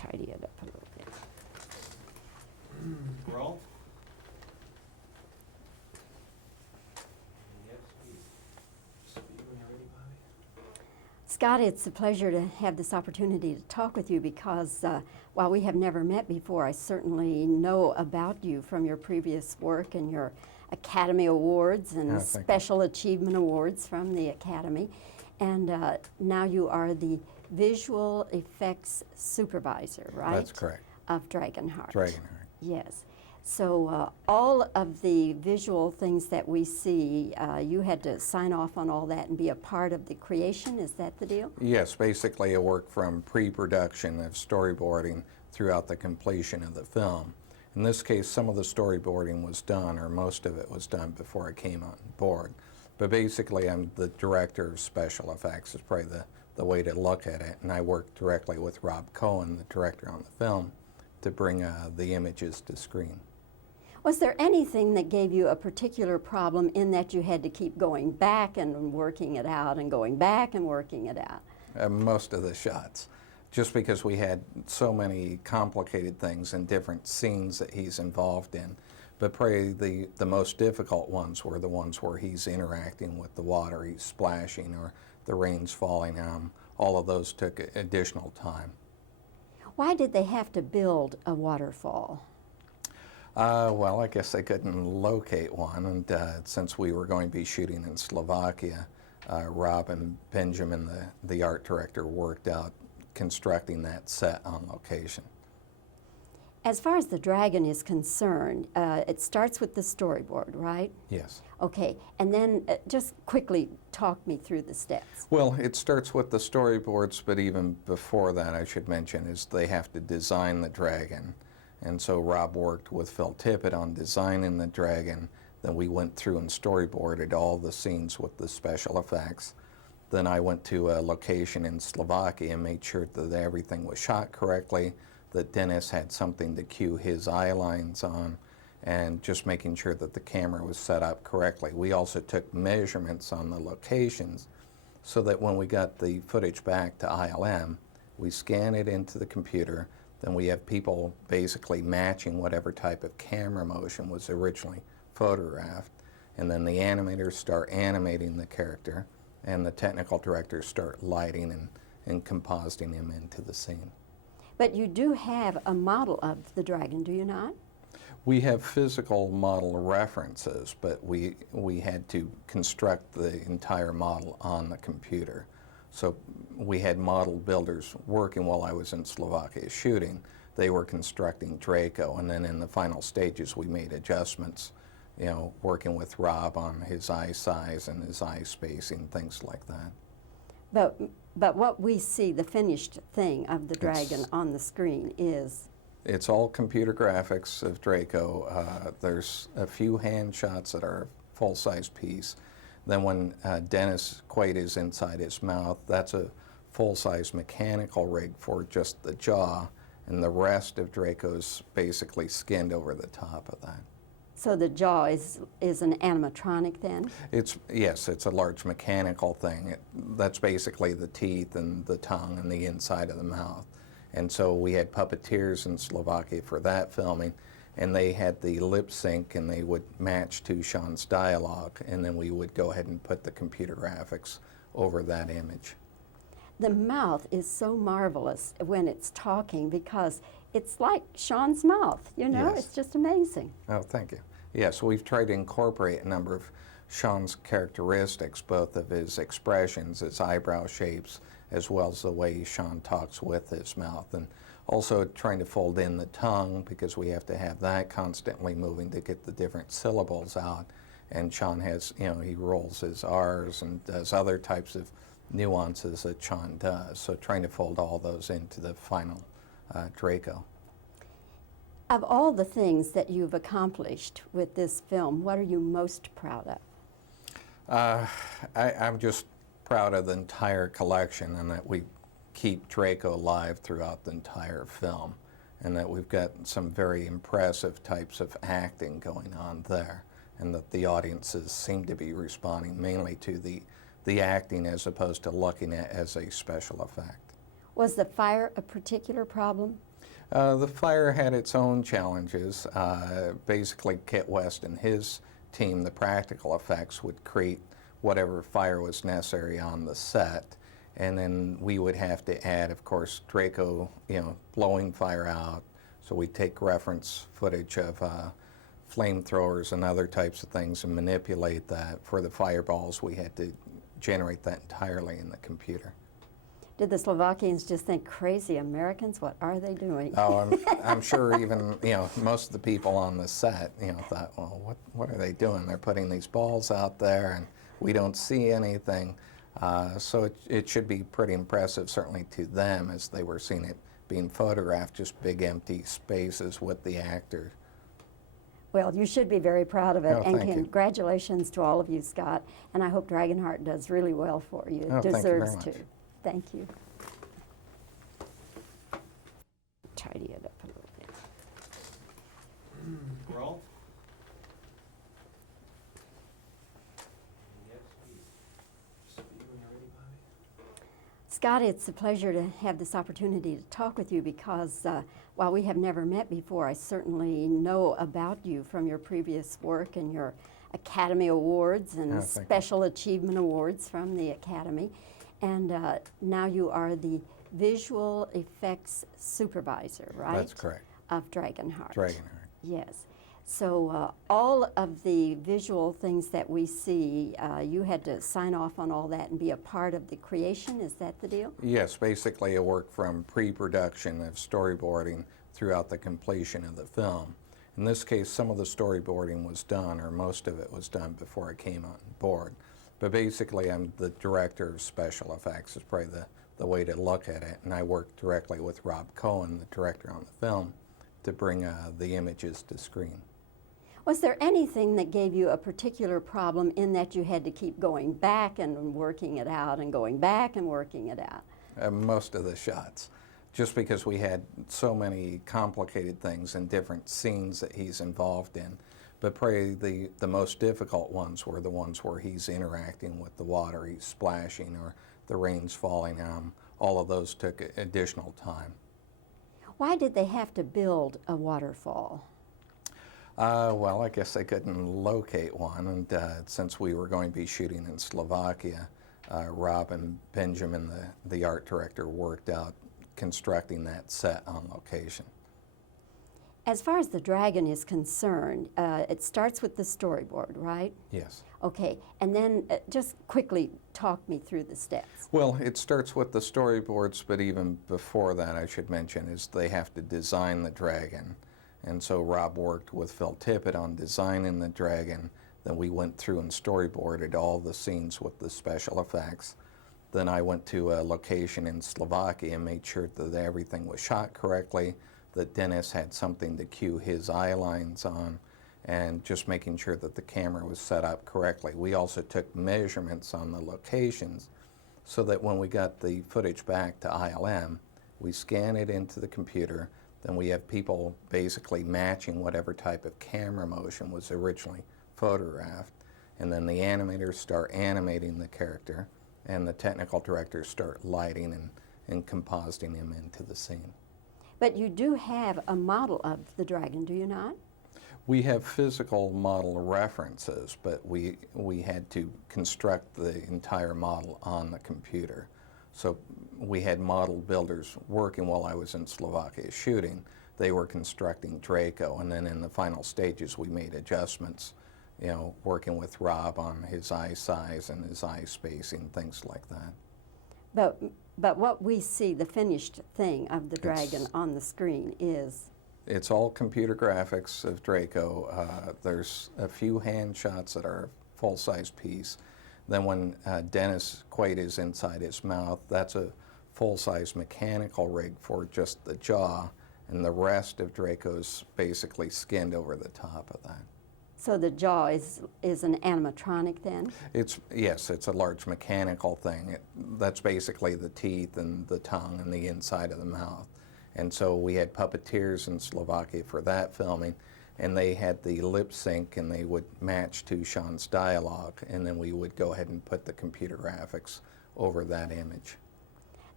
tidy it up a little bit. Roll. Scott, it's a pleasure to have this opportunity to talk with you because while we have never met before, I certainly know about you from your previous work and your Academy Awards and Special Achievement Awards from the Academy. And now you are the Visual Effects Supervisor, right? That's correct. Of Dragonheart. Dragonheart. Yes. So all of the visual things that we see, you had to sign off on all that and be a part of the creation. Is that the deal? Yes, basically a work from pre-production of storyboarding throughout the completion of the film. In this case, some of the storyboarding was done, or most of it was done before I came on board. But basically, I'm the director of special effects, is probably the way to look at it. And I work directly with Rob Cohen, the director on the film, to bring the images to screen. Was there anything that gave you a particular problem in that you had to keep going back and working it out and going back and working it out? Most of the shots, just because we had so many complicated things and different scenes that he's involved in. But probably the most difficult ones were the ones where he's interacting with the water, he's splashing, or the rain's falling on him. All of those took additional time. Why did they have to build a waterfall? Well, I guess they couldn't locate one, and since we were going to be shooting in Slovakia, Rob and Benjamin, the art director, worked out constructing that set on location. As far as the dragon is concerned, it starts with the storyboard, right? Yes. Okay, and then just quickly talk me through the steps. Well, it starts with the storyboards, but even before that, I should mention, is they have to design the dragon. And so Rob worked with Phil Tippett on designing the dragon. Then we went through and storyboarded all the scenes with the special effects. Then I went to a location in Slovakia and made sure that everything was shot correctly, that Dennis had something to cue his eye lines on, and just making sure that the camera was set up correctly. We also took measurements on the locations so that when we got the footage back to ILM, we scan it into the computer. Then we have people basically matching whatever type of camera motion was originally photographed. And then the animators start animating the character, and the technical directors start lighting and compositing him into the scene. But you do have a model of the dragon, do you not? We have physical model references, but we had to construct the entire model on the computer. So we had model builders working while I was in Slovakia shooting. They were constructing Draco, and then in the final stages we made adjustments, you know, working with Rob on his eye size and his eye spacing, things like that. But what we see, the finished thing of the dragon on the screen is? It's all computer graphics of Draco. There's a few hand shots that are a full-size piece. Then when Dennis Quaid is inside his mouth, that's a full-size mechanical rig for just the jaw, and the rest of Draco's basically skinned over the top of that. So the jaw is an animatronic then? Yes, it's a large mechanical thing. That's basically the teeth and the tongue and the inside of the mouth. And so we had puppeteers in Slovakia for that filming, and they had the lip sync, and they would match to Sean's dialogue, and then we would go ahead and put the computer graphics over that image. The mouth is so marvelous when it's talking because it's like Sean's mouth, you know? Yes. It's just amazing. Oh, thank you. Yes, we've tried to incorporate a number of Sean's characteristics, both of his expressions, his eyebrow shapes, as well as the way Sean talks with his mouth. And also trying to fold in the tongue, because we have to have that constantly moving to get the different syllables out. And Sean has, you know, he rolls his R's and does other types of nuances that Sean does. So trying to fold all those into the final Draco. Of all the things that you've accomplished with this film, what are you most proud of? I'm just proud of the entire collection, and that we keep Draco alive throughout the entire film, and that we've got some very impressive types of acting going on there, and that the audiences seem to be responding mainly to the acting as opposed to looking at it as a special effect. Was the fire a particular problem? The fire had its own challenges. Basically, Kit West and his team, the practical effects, would create whatever fire was necessary on the set, and then we would have to add, of course, Draco, blowing fire out. So we'd take reference footage of flamethrowers and other types of things and manipulate that. For the fireballs, we had to generate that entirely in the computer. Did the Slovakians just think, crazy Americans, what are they doing? Oh, I'm sure even, most of the people on the set, thought, well, what are they doing? They're putting these balls out there and we don't see anything. So it should be pretty impressive, certainly to them, as they were seeing it being photographed, just big empty spaces with the actor. Well, you should be very proud of it, Oh, and thank you. congratulations to all of you, Scott. And I hope Dragonheart does really well for you. It Oh, thank you very deserves much. to. Thank you. Tidy it up a little bit. Roll. Scott, it's a pleasure to have this opportunity to talk with you because while we have never met before, I certainly know about you from your previous work and your Academy Awards and Oh, thank you. Special Achievement Awards from the Academy. And now you are the Visual Effects Supervisor, right? That's correct. Of Dragonheart. Dragonheart. Yes. So all of the visual things that we see, you had to sign off on all that and be a part of the creation. Is that the deal? Yes, basically a work from pre-production of storyboarding throughout the completion of the film. In this case, some of the storyboarding was done, or most of it was done before I came on board. But basically, I'm the director of special effects, is probably the way to look at it. And I work directly with Rob Cohen, the director on the film, to bring the images to screen. Was there anything that gave you a particular problem in that you had to keep going back and working it out and going back and working it out? Most of the shots, just because we had so many complicated things and different scenes that he's involved in. But probably the most difficult ones were the ones where he's interacting with the water, he's splashing, or the rain's falling on him. All of those took additional time. Why did they have to build a waterfall? Well, I guess they couldn't locate one, and since we were going to be shooting in Slovakia, Rob and Benjamin, the art director, worked out constructing that set on location. As far as the dragon is concerned, it starts with the storyboard, right? Yes. Okay, and then just quickly talk me through the steps. Well, it starts with the storyboards, but even before that, I should mention, is they have to design the dragon. And so Rob worked with Phil Tippett on designing the dragon. Then we went through and storyboarded all the scenes with the special effects. Then I went to a location in Slovakia and made sure that everything was shot correctly, that Dennis had something to cue his eye lines on, and just making sure that the camera was set up correctly. We also took measurements on the locations so that when we got the footage back to ILM, we scan it into the computer. Then we have people basically matching whatever type of camera motion was originally photographed. And then the animators start animating the character, and the technical directors start lighting and compositing him into the scene. But you do have a model of the dragon, do you not? We have physical model references, but we had to construct the entire model on the computer. So we had model builders working while I was in Slovakia shooting. They were constructing Draco, and then in the final stages we made adjustments, working with Rob on his eye size and his eye spacing, things like that. But what we see, the finished thing of the dragon on the screen is? It's all computer graphics of Draco. There's a few hand shots that are a full-size piece. Then when Dennis Quaid is inside his mouth, that's a full-size mechanical rig for just the jaw, and the rest of Draco's basically skinned over the top of that. So the jaw is an animatronic then? Yes, it's a large mechanical thing. That's basically the teeth and the tongue and the inside of the mouth. And so we had puppeteers in Slovakia for that filming, and they had the lip sync, and they would match to Sean's dialogue, and then we would go ahead and put the computer graphics over that image.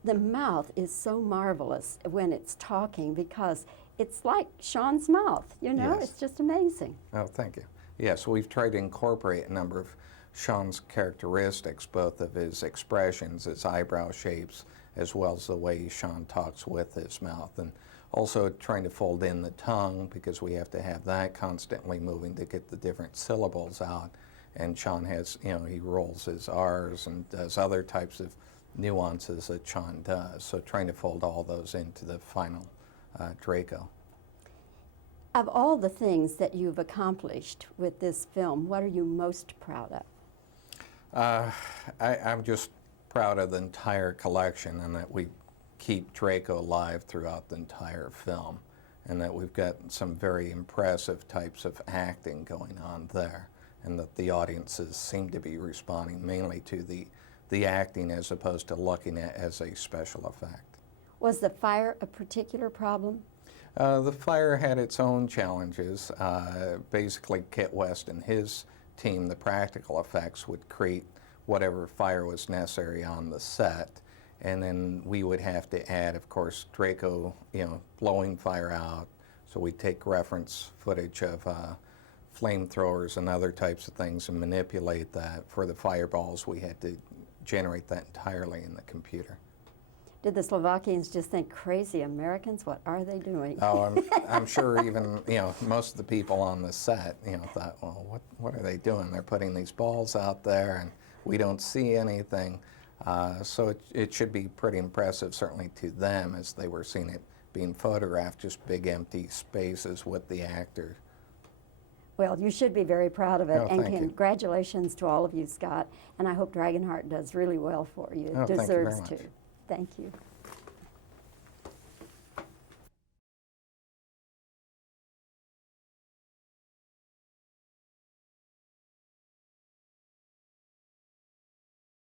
the mouth is so marvelous when it's talking because it's like Sean's mouth, you know? Yes. It's just amazing. Oh, thank you. Yes, we've tried to incorporate a number of Sean's characteristics, both of his expressions, his eyebrow shapes, as well as the way Sean talks with his mouth. And also trying to fold in the tongue because we have to have that constantly moving to get the different syllables out. And Sean has, you know, he rolls his R's and does other types of nuances that Sean does. So trying to fold all those into the final Draco. Of all the things that you've accomplished with this film, what are you most proud of? I'm just proud of the entire collection and that we keep Draco alive throughout the entire film and that we've got some very impressive types of acting going on there and that the audiences seem to be responding mainly to the acting as opposed to looking at it as a special effect. Was the fire a particular problem? The fire had its own challenges. Basically, Kit West and his team, the practical effects, would create whatever fire was necessary on the set, and then we would have to add, of course, Draco, you know, blowing fire out. So we'd take reference footage of flamethrowers and other types of things and manipulate that. For the fireballs, we had to generate that entirely in the computer. Did the Slovakians just think, crazy Americans, what are they doing? Oh, I'm sure even, you know, most of the people on the set, you know, thought, well, what are they doing? They're putting these balls out there and we don't see anything. So it should be pretty impressive, certainly to them, as they were seeing it being photographed, just big empty spaces with the actor. Well, you should be very proud of it, Oh, and thank you. congratulations to all of you, Scott. And I hope Dragonheart does really well for you. It Oh, thank you very deserves much. to. Thank you.